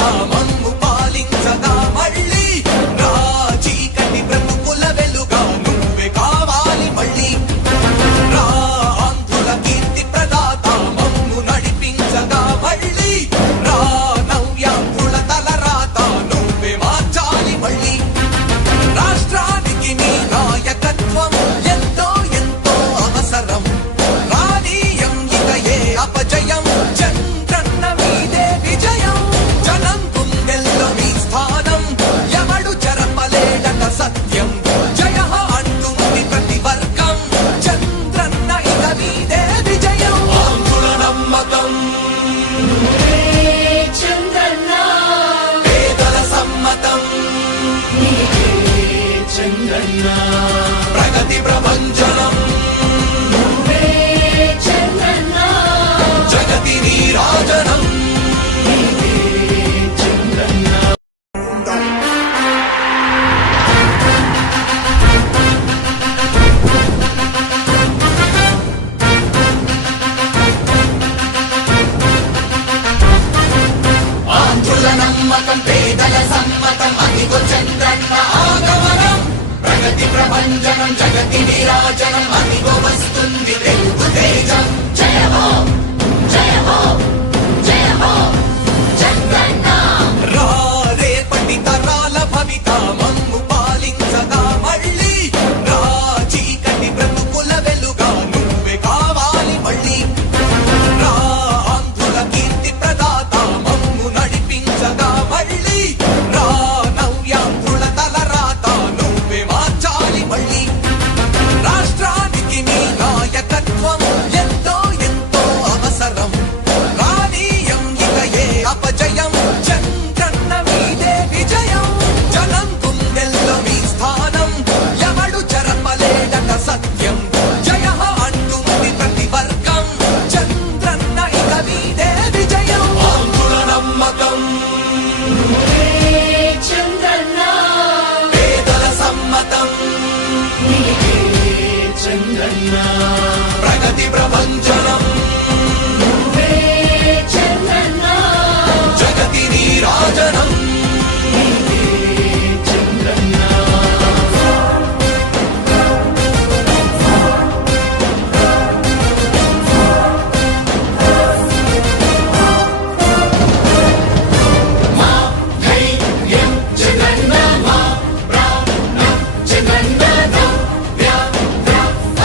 భవిత మమ్ము పాలించగా మళ్ళీ రా చీకటి బ్రతుకుల వెలుగా నువ్వే కావాలి మళ్ళీ రా ఆంధ్రుల కీర్తి ప్రదాత మమ్ము నడిపించగా మళ్ళీ రా నవ్యాంధ్రుల తలరాత నువ్వే మార్చాలి మళ్ళీ రాష్ట్రానికి నీ నాయకత్వం ఎంతో ఎంతో అవసరం రానీయం ఇక ఏ అపజయం చంద్రన్న మీదే విజయం జనం గుండెల్లో మీ స్థానం ఎవడు చెరపలేడట సత్యం జయ అంటుంది ప్రతి వర్గం చంద్రన్న ఇక మీదే విజయం ఆంధ్రుల నమ్మకం చంద్రన్న పేదల సమ్మతం చంద్రన్న ప్రగతి ప్రభంజనం చంద్రన్న జగతి నీరాజనం చంద్రన్న ఆంధ్రుల నమ్మకం పేదల సమ్మతం అదిగో చంద్రన్న ఆగమనం ప్రగతి ప్రభంజనం జగతి నీరాజనం అదిగో వస్తుంది తెలుగు తేజం జయ హో జయ హో జయ హో చంద్రన్న రా రేపటి తరాల భవిత మమ్ము పాలించగా మళ్ళీ రా చీకటి బ్రతుకుల వెలుగా నువ్వే కావాలి మళ్ళీ రా ఆంధ్రుల కీర్తి ప్రదాత మమ్ము నడిపించగా మళ్ళీ రా నవ్యాంధ్రుల తలరాత నువ్వే మార్చాలి మళ్ళీ రాష్ట్రానికి నీ నాయకత్వం ఎంతో ఎంతో అవసరం రానీయం ఇక ఏ అపజయం చంద్రన్న మీదే విజయం జనం గుండెల్లో మీ స్థానం ఎవడు చెరపలేడట సత్యం జయ అంటుంది ప్రతి వర్గం చంద్రన్న ఇక మీదే విజయం ఆంధ్రుల నమ్మకం చంద్రన్న పేదల సమ్మతం చంద్రన్న ప్రగతి ప్రభంజనం చంద్రన్న జగతి నీరాజనం చంద్రన్న మా ధైర్యం చంద్రన్న మా ప్రాణం చంద్రన్న నవ్య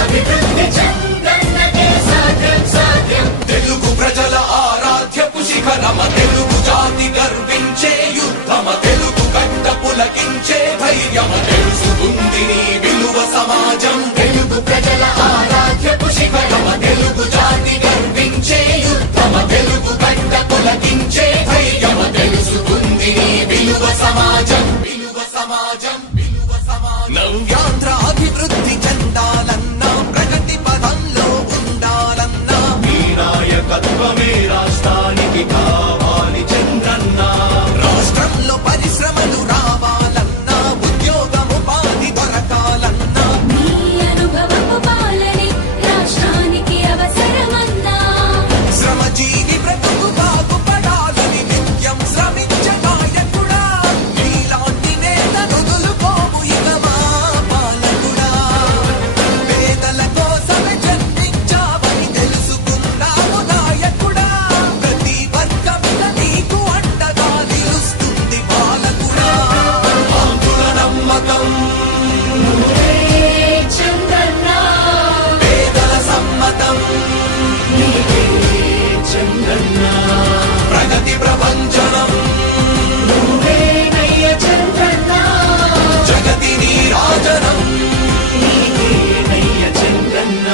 అభివృద్ధి చంద్రన్నకే సాధ్యం సాధ్యం తెలుగు ప్రజల ఆరాధ్యపు శిఖరమ తెలుగు జాతి గర్వించే యుద్ధమ తెలుగు గడ్డ పులకించే ధైర్యమ తెలుసుకుంది నీ విలువ సమాజం తెలుగు ప్రజల ఆరాధ్యపు శిఖరమ తెలుగు జాతి గర్వించే యుద్ధమ తెలుగు గడ్డ పులకించే ధైర్యమ తెలుసుకుంది నీ విలువ సమాజం విలువ సమాజం విలువ సమాజం నవ్యాంధ్ర అభివృద్ధి చెందాలన్నా ప్రగతి పదంలో ఉండాలన్నా నీ నాయకత్వమే రాష్ట్రానికి కావాలి చంద్రన్న రాష్ట్రంలో పరిశ్రమలు రావాలన్నా ఉద్యోగం ఉపాధి దొరకాలన్నా నీ అనుభవపు పాలనే రాష్ట్రానికి అవసరమన్నా శ్రమజీవి బ్రతుకు బాగుపడాలని నిత్యం శ్రమించే నాయకుడా నీలాంటి నేత నుదులుకోవు ఇక మా పాలకుడా పేదల కోసమే జన్మించావని తెలుసుకున్నావు నాయకుడా ప్రతి వర్గమిద నీకు అండగా నిలుస్తుంది పాలకుడా ఆంధ్రుల నమ్మకం చంద్రన్న పేదల సమ్మతం చంద్రన్న ప్రగతి ప్రభంజనం నువ్వేనయ్య చంద్రన్న జగతి నీరాజనం నీకేనయ్య చంద్రన్న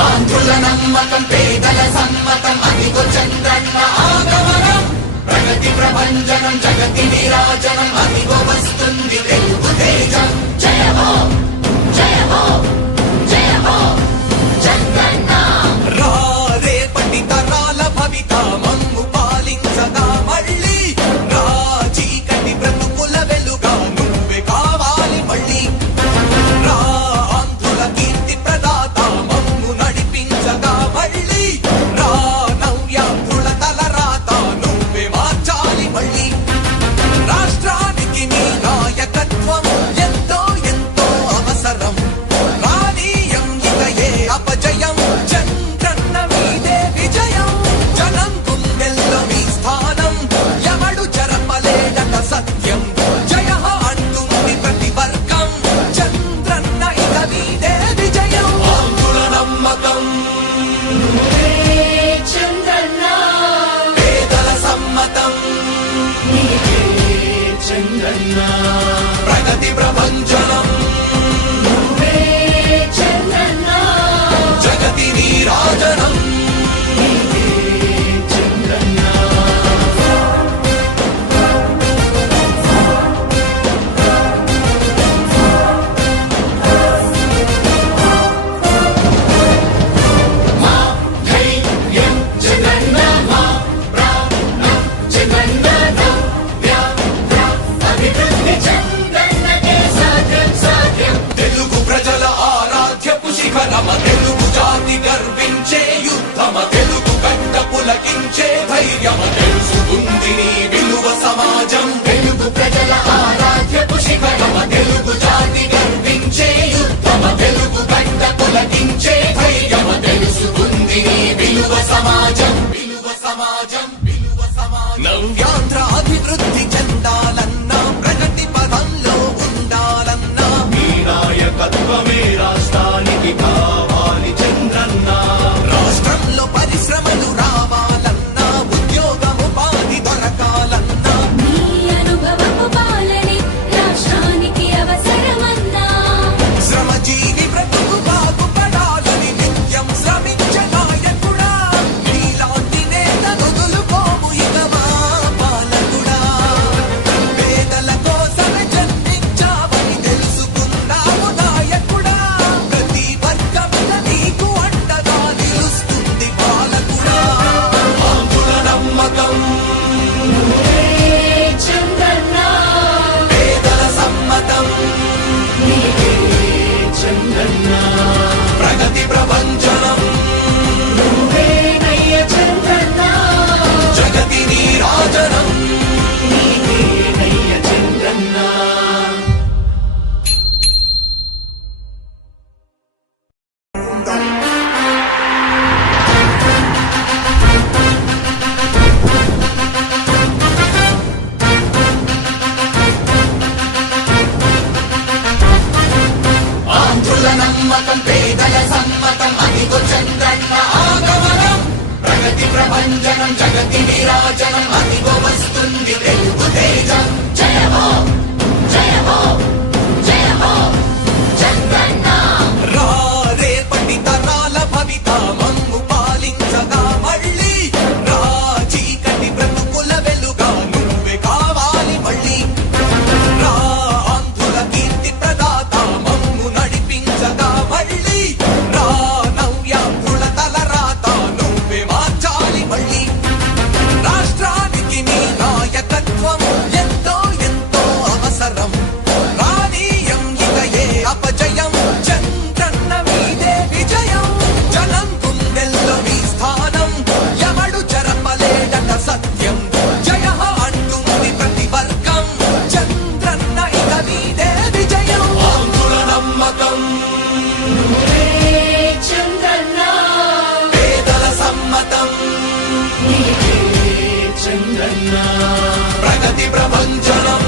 ఆంధ్రుల నమ్మకం పేదల సమ్మతం అదిగో చంద్రన్న ఆగమనం ప్రగతి ప్రభంజనం జగతి నీరాజనం అదిగో వస్తుంది తెలుగు తేజం జయ హో జయ హో జయ హో చంద్రన్న రా రేపటి తరాల భవిత మమ్ము చంద్రన్న ప్రగతి ప్రభంజనం నువ్వే చంద్రన్న జగతి నీరాజనం చంద్రన్న మా ధైర్యం చంద్రన్న మా ప్రాణం చంద్రన్న నవ్య అభివృద్ధి చంద్రన్నకే సాధ్యం సాధ్యం తెలుగు ప్రజల ఆరాధ్యపు శిఖరమ తెలుగు జాతి గర్వించే యుద్ధమ తెలుగు గడ్డ పులకించే ధైర్యమ తెలుసుకుంది నీ విలువ సమాజం తెలుగు ప్రజల ఆరాధ్యపు శిఖరమ తెలుగు జాతి గర్వించే యుద్ధమ తెలుగు గడ్డ పులకించే ధైర్యమ తెలుసుకుంది నీ విలువ సమాజం విలువ సమాజం విలువ సమాజం నవ్యాంధ్ర అభివృద్ధి చెందాలన్నా ప్రగతి పదంలో ఉండాలన్నా నీ నాయకత్వమే రాష్ట్రానికి కావాలి చంద్రన్న రాష్ట్రంలో పరిశ్రమలు రావాలన్నా ఉద్యోగం ఉపాధి దొరకాలన్నా నీ అనుభవపు పాలనే రాష్ట్రానికి అవసరమన్నా శ్రమజీవి బ్రతుకు బాగుపడాలని నిత్యం శ్రమించే నాయకుడా నీలాంటి నేత వదులుకోము ఇక మా పాలకుడా పేదల కోసమే జన్మించావని తెలుసుకున్నావు నాయకుడా ప్రతి వర్గమున నీకు అండగా నిలుస్తుంది పాలకుడా ఆంధ్రుల నమ్మకం నువ్వే చంద్రన్న పేదల సమ్మతం నీవే చంద్రన్న ప్రగతి ప్రభంజనం నువ్వే నయ్య చంద్రన్న జగతి నీరాజనం నయ్య చంద్రన్న ఆంధ్రుల నమ్మకం పేదల సమ్మతం అదిగో చంద్రన్న ఆగమనం ప్రగతి ప్రభంజనం జగతి నీరాజనం అదిగో వస్తుంది తెలుగు తేజం జయ హో జయ హో జయ హో చంద్రన్న రా రేపటి తరాల భవిత మమ్ము పాలించగా మళ్ళీ రా చీకటి బ్రతుకుల వెలుగా నువ్వే కావాలి మళ్ళీ రా ఆంధ్రుల కీర్తి ప్రదాత మమ్ము నడిపించగా మళ్ళీ రా నవ్యాంధ్రుల తలరాత నువ్వే మార్చాలి మళ్ళీ రాష్ట్రానికి నీ నాయకత్వం ఎంతో ఎంతో అవసరం రానీయం ఇక ఏ అపజయం చంద్రన్న మీదే విజయం జనం గుండెల్లో మీ స్థానం ఎవడు చెరపలేడట సత్యం జయ అంటుంది ప్రతి వర్గం చంద్రన్న ఇక మీదే విజయం ఆంధ్రుల నమ్మకం నువ్వే చంద్రన్న పేదల సమ్మతం నీవే చంద్రన్న ప్రగతి ప్రభంజనం